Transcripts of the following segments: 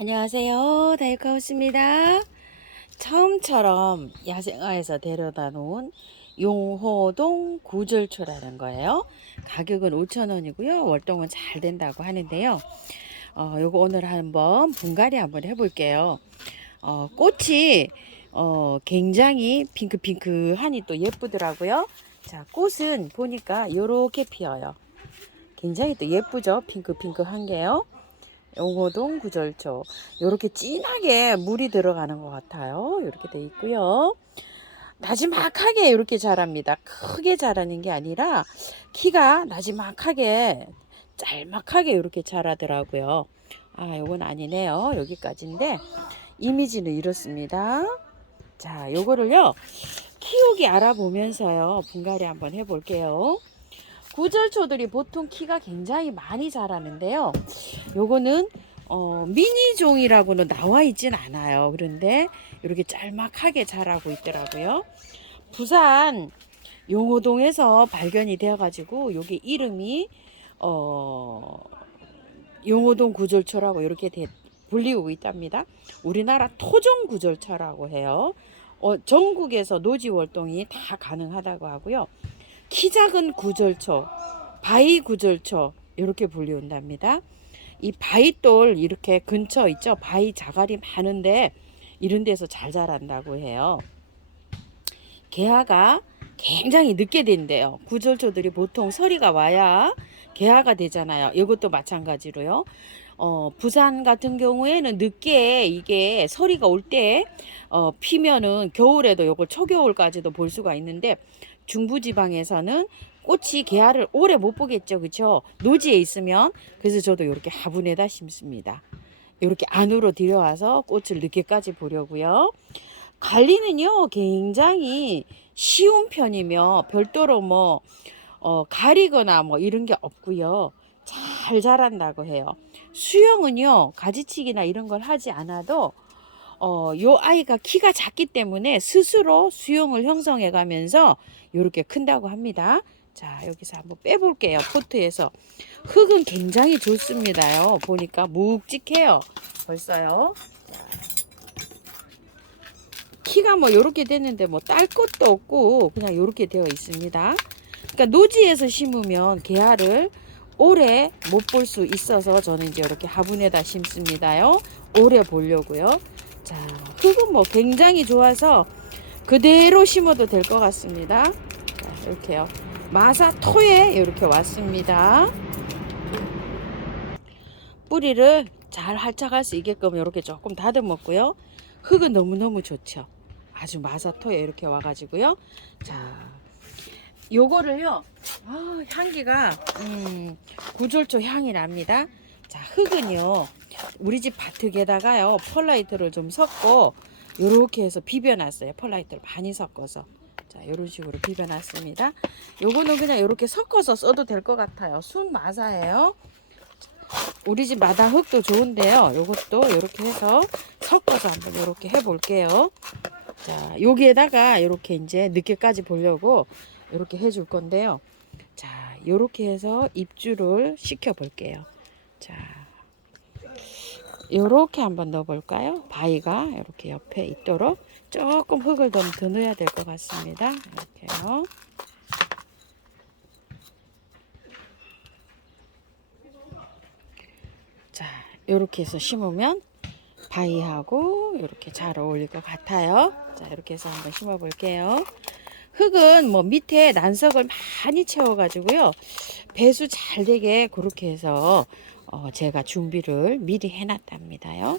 안녕하세요. 다이카우스입니다. 처음처럼 야생화에서 데려다 놓은 용호동 구절초라는 거예요. 가격은 5,000원이고요. 월동은 잘 된다고 하는데요. 요거 오늘 한번 분갈이 한번 해볼게요. 꽃이 굉장히 핑크핑크하니 또 예쁘더라고요. 자, 꽃은 보니까 요렇게 피어요. 굉장히 또 예쁘죠? 핑크핑크한 게요. 용호동 구절초 이렇게 진하게 물이 들어가는 것 같아요. 이렇게 돼 있고요. 나지막하게 이렇게 자랍니다. 크게 자라는 게 아니라 키가 나지막하게 짤막하게 이렇게 자라더라고요. 요건 아니네요. 여기까지인데 이미지는 이렇습니다. 자, 요거를요 키우기 알아보면서요 분갈이 한번 해볼게요. 구절초들이 보통 키가 굉장히 많이 자라는데요. 요거는 미니종이라고는 나와 있진 않아요. 그런데 이렇게 짤막하게 자라고 있더라고요. 부산 용호동에서 발견이 되어 가지고 여기 이름이 용호동 구절초라고 이렇게 불리고 있답니다. 우리나라 토종 구절초라고 해요. 전국에서 노지 월동이 다 가능하다고 하고요. 키 작은 구절초, 바위 구절초 이렇게 불리운답니다. 이 바위돌 이렇게 근처 있죠. 바위 자갈이 많은데 이런 데서 잘 자란다고 해요. 개화가 굉장히 늦게 된대요. 구절초들이 보통 서리가 와야 개화가 되잖아요. 이것도 마찬가지로요. 부산 같은 경우에는 늦게 이게 서리가 올 때 피면은 겨울에도 요걸 초겨울까지도 볼 수가 있는데 중부지방에서는 꽃이 개화를 오래 못 보겠죠. 그쵸? 노지에 있으면. 그래서 저도 이렇게 화분에다 심습니다. 이렇게 안으로 들여와서 꽃을 늦게까지 보려고요. 관리는요 굉장히 쉬운 편이며 별도로 가리거나 이런 게 없고요. 잘 자란다고 해요. 수영은요 가지치기나 이런 걸 하지 않아도 요 아이가 키가 작기 때문에 스스로 수영을 형성해 가면서 이렇게 큰다고 합니다. 자, 여기서 한번 빼볼게요. 포트에서. 흙은 굉장히 좋습니다요. 보니까 묵직해요. 벌써요. 키가 요렇게 됐는데 딸 것도 없고 그냥 요렇게 되어 있습니다. 그러니까 노지에서 심으면 개화를 오래 못 볼 수 있어서 저는 이제 이렇게 화분에다 심습니다요. 오래 보려고요. 자, 흙은 굉장히 좋아서 그대로 심어도 될 것 같습니다. 자, 이렇게요. 마사토에 이렇게 왔습니다. 뿌리를 잘 활착할 수 있게끔 이렇게 조금 다듬었고요. 흙은 너무너무 좋죠. 아주 마사토에 이렇게 와가지고요. 자, 요거를요. 향기가 구절초 향이 납니다. 자, 흙은요. 우리 집 바특에다가요. 펄라이트를 좀 섞고 요렇게 해서 비벼놨어요. 펄라이트를 많이 섞어서. 자, 요런 식으로 비벼놨습니다. 요거는 그냥 요렇게 섞어서 써도 될 것 같아요. 순 마사예요. 우리 집 마당 흙도 좋은데요. 요것도 요렇게 해서 섞어서 한번 요렇게 해볼게요. 자, 여기에다가 요렇게 이제 늦게까지 보려고 요렇게 해줄 건데요. 자, 요렇게 해서 입주를 시켜 볼게요. 자, 요렇게 한번 넣어 볼까요? 바위가 이렇게 옆에 있도록 조금 흙을 더 넣어야 될 것 같습니다. 이렇게요. 자, 요렇게 해서 심으면 바위하고 이렇게 잘 어울릴 것 같아요. 자, 이렇게 해서 한번 심어 볼게요. 흙은 밑에 난석을 많이 채워 가지고요. 배수 잘 되게 그렇게 해서 제가 준비를 미리 해 놨답니다요.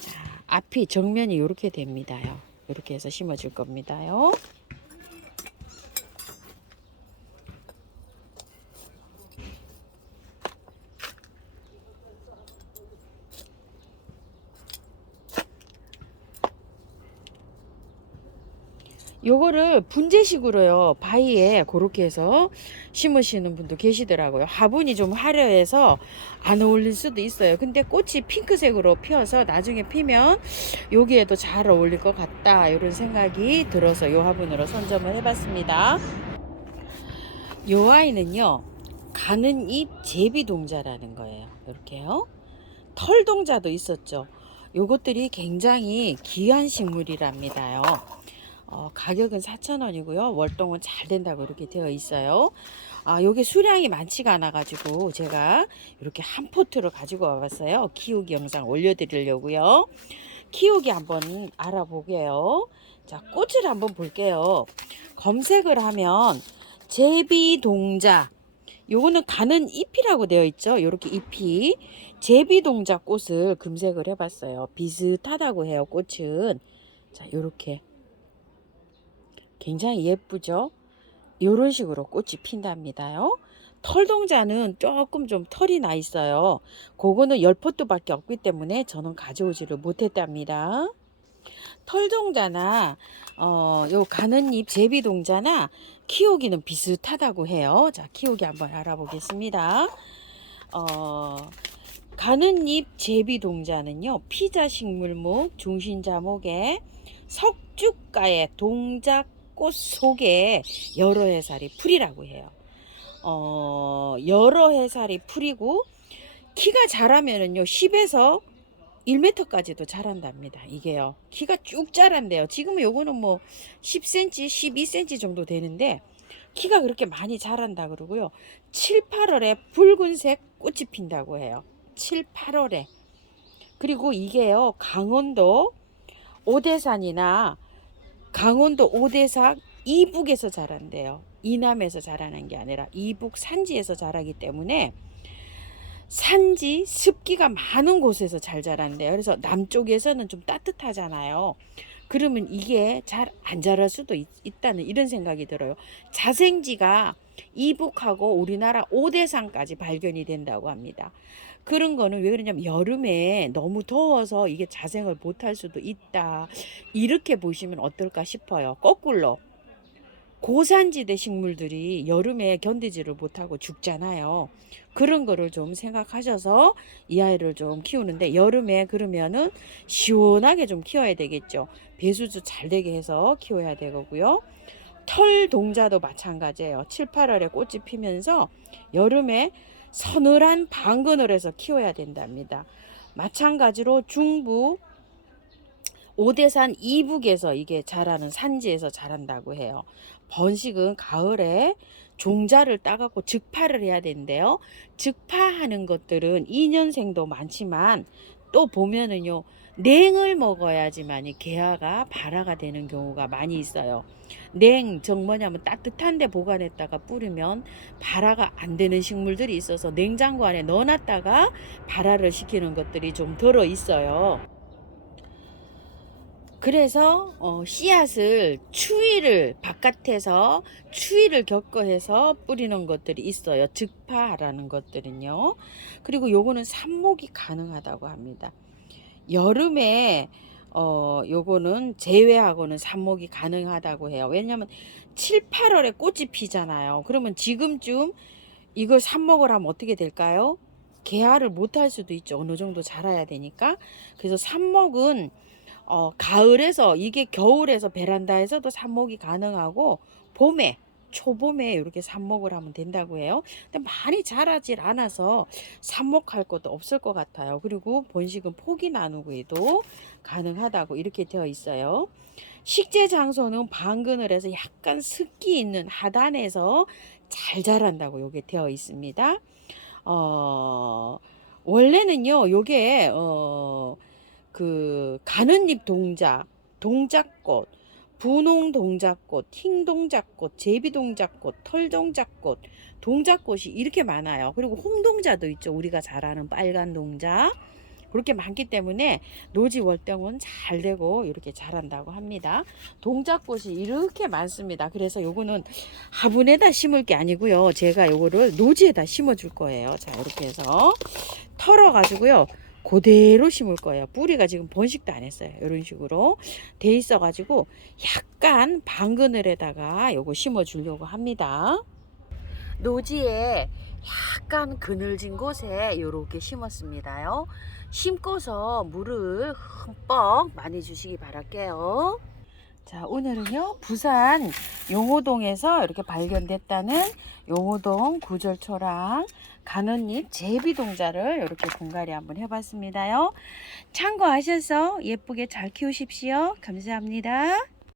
자, 앞이 정면이 이렇게 됩니다요. 이렇게 해서 심어 줄 겁니다요. 요거를 분재식으로요 바위에 그렇게 해서 심으시는 분도 계시더라고요. 화분이 좀 화려해서 안 어울릴 수도 있어요. 근데 꽃이 핑크색으로 피어서 나중에 피면 여기에도 잘 어울릴 것 같다 이런 생각이 들어서 요 화분으로 선점을 해봤습니다. 요 아이는요 가는 잎 제비동자라는 거예요. 이렇게요. 털동자도 있었죠. 요것들이 굉장히 귀한 식물이랍니다요. 가격은 4,000원이고요. 월동은 잘 된다고 이렇게 되어 있어요. 요게 수량이 많지가 않아 가지고 제가 이렇게 한 포트를 가지고 와봤어요. 키우기 영상 올려드리려고요. 키우기 한번 알아보게요. 자, 꽃을 한번 볼게요. 검색을 하면 제비동자, 요거는 가는 잎이라고 되어 있죠. 요렇게 잎이 제비동자 꽃을 검색을 해봤어요. 비슷하다고 해요. 꽃은. 자, 요렇게 굉장히 예쁘죠. 요런 식으로 꽃이 핀답니다요. 털동자는 조금 좀 털이 나 있어요. 그거는 10포트밖에 없기 때문에 저는 가져오지를 못했답니다. 털동자나 요 가는잎 제비동자나 키우기는 비슷하다고 해요. 자, 키우기 한번 알아보겠습니다. 가는잎 제비동자는요, 피자식물목 중심자목에 석주가의 동자꽃 속에 여러 해살이 풀이라고 해요. 여러 해살이 풀이고 키가 자라면은요 10에서 1m까지도 자란답니다. 이게요. 키가 쭉 자란대요. 지금은 요거는 뭐 10cm, 12cm 정도 되는데 키가 그렇게 많이 자란다 그러고요. 7, 8월에 붉은색 꽃이 핀다고 해요. 7, 8월에. 그리고 이게요. 강원도 오대산이나 강원도 오대산 이북에서 자란대요. 이남에서 자라는 게 아니라 이북 산지에서 자라기 때문에 산지 습기가 많은 곳에서 잘 자란대요. 그래서 남쪽에서는 좀 따뜻하잖아요. 그러면 이게 잘 안 자랄 수도 있다는 이런 생각이 들어요. 자생지가 이북하고 우리나라 오대산까지 발견이 된다고 합니다. 그런 거는 왜 그러냐면 여름에 너무 더워서 이게 자생을 못할 수도 있다. 이렇게 보시면 어떨까 싶어요. 거꾸로 고산지대 식물들이 여름에 견디지를 못하고 죽잖아요. 그런 거를 좀 생각하셔서 이 아이를 좀 키우는데 여름에 그러면은 시원하게 좀 키워야 되겠죠. 배수도 잘 되게 해서 키워야 되고요. 털 동자도 마찬가지예요. 7, 8월에 꽃이 피면서 여름에 서늘한 방그늘에서 키워야 된답니다. 마찬가지로 중부 오대산 이북에서 이게 자라는 산지에서 자란다고 해요. 번식은 가을에 종자를 따갖고 즉파를 해야 되는데요. 즉파하는 것들은 2년생도 많지만 또 보면은요. 냉을 먹어야지만이 개화가 발화가 되는 경우가 많이 있어요. 냉, 뭐냐면 따뜻한 데 보관했다가 뿌리면 발화가 안 되는 식물들이 있어서 냉장고 안에 넣어놨다가 발화를 시키는 것들이 좀 들어 있어요. 그래서 씨앗을 추위를 바깥에서 추위를 겪어해서 뿌리는 것들이 있어요. 즉파라는 것들은요. 그리고 요거는 삽목이 가능하다고 합니다. 여름에 요거는 제외하고는 삽목이 가능하다고 해요. 왜냐면 7, 8월에 꽃이 피잖아요. 그러면 지금쯤 이걸 삽목을 하면 어떻게 될까요? 개화를 못할 수도 있죠. 어느 정도 자라야 되니까. 그래서 삽목은 가을에서 이게 겨울에서 베란다에서도 삽목이 가능하고 봄에 초봄에 이렇게 삽목을 하면 된다고 해요. 근데 많이 자라질 않아서 삽목할 것도 없을 것 같아요. 그리고 번식은 포기 나누기도 가능하다고 이렇게 되어 있어요. 식재 장소는 방그늘에서 약간 습기 있는 하단에서 잘 자란다고 이게 되어 있습니다. 원래는요, 요게 그 가는잎 동작, 동작꽃, 분홍 동작꽃, 흰 동작꽃, 제비 동작꽃, 털 동작꽃, 동작꽃이 이렇게 많아요. 그리고 홍동자도 있죠. 우리가 잘 아는 빨간 동자. 그렇게 많기 때문에 노지 월등은 잘 되고 이렇게 자란다고 합니다. 동작꽃이 이렇게 많습니다. 그래서 요거는 화분에다 심을 게 아니고요. 제가 요거를 노지에다 심어 줄 거예요. 자, 이렇게 해서 털어 가지고요. 그대로 심을 거예요. 뿌리가 지금 번식도 안 했어요. 이런 식으로 돼 있어 가지고 약간 방그늘에다가 요거 심어 주려고 합니다. 노지에 약간 그늘진 곳에 이렇게 심었습니다요. 심고서 물을 흠뻑 많이 주시기 바랄게요. 자, 오늘은요 부산 용호동에서 이렇게 발견됐다는 용호동 구절초랑 가는잎 제비 동자를 이렇게 분갈이 한번 해봤습니다요. 참고하셔서 예쁘게 잘 키우십시오. 감사합니다.